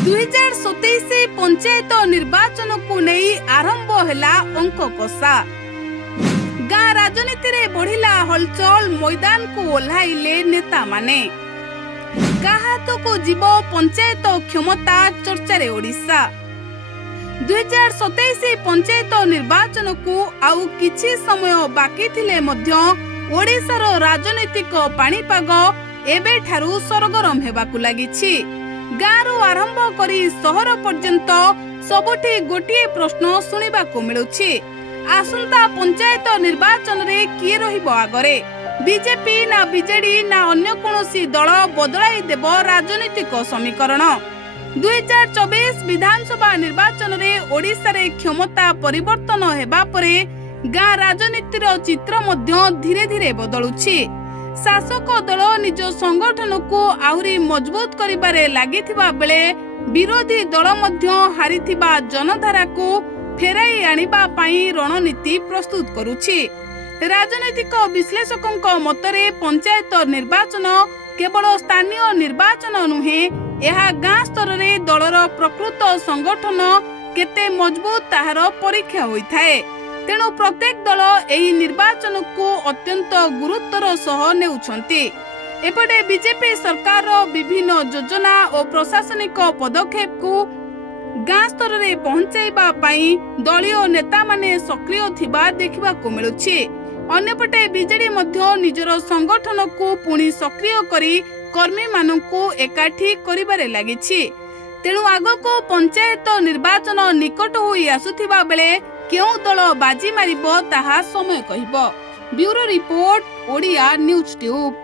2027 पंचायत निर्वाचन को नहीं आरंभ हैला अंक कषा। गाँ राजनीति रे बढ़िला हलचल, मैदान को ओह्लाइले नेता माने। हाथ को जीव पंचायत क्षमता चर्चारे ओडिशा। 2027 पंचायत निर्वाचन को आउ किछि समय बाकी थिले मध्य ओडिशार राजनीतिक पाणीपाग एबे ठारू सरगरम हेबाकु लागिछि। गाँरु आरंभ करी सहर पर्यंत सबुठी गोटे प्रश्न शुणिबाकु मिलुछि। आसंता पंचायत निर्वाचन रे किए रहिबो आगरे? बीजेपी ना बीजेडी ना अन्य कोनोसी दल बदलाई देब राजनीतिक समीकरण? 2024 विधानसभा निर्वाचन रे ओडिशा रे क्षमता परिवर्तन हेबा परे गाँ राजनीतिर चित्र मध्य धीरे धीरे बदलुछि। शासक दल निज संगठन को आहुरी मजबूत करिबारे लागिथिबा बेले विरोधी दल मध्य हारिथिबा जनधारा को फेराई आनिबा पई रणनीति प्रस्तुत करुछि। राजनीतिक विश्लेषकक मतरे पंचायत निर्वाचन केवल स्थानीय निर्वाचन नुहे, यह गाँ स्तर रे दलर प्रकृत संगठन केते मजबूत ताहार परीक्षा होइथाए। तेणु प्रत्येक दल एही निर्वाचन को अत्यंत गुरुत्वर सह नेउछंती। एपटे बीजेपी सरकार विभिन्न योजना और प्रशासनिक पदक्षेप को गाँ स्तर रे पहुंचाइबा पई दलीय नेता माने सक्रिय थिबा देखिबा को मिलुछि। अन्यपटे बीजेडी मध्य निजर संगठन को पुणी सक्रिय करी कर्मी मानकु एकाठी करिबारे लागिछि। तेणु आगको पंचायत निर्वाचन निकट होई आसुथिबा बेले केउ दल बाजी मारिबो ताहा समय कहिबो। Bureau report, Odia news tube.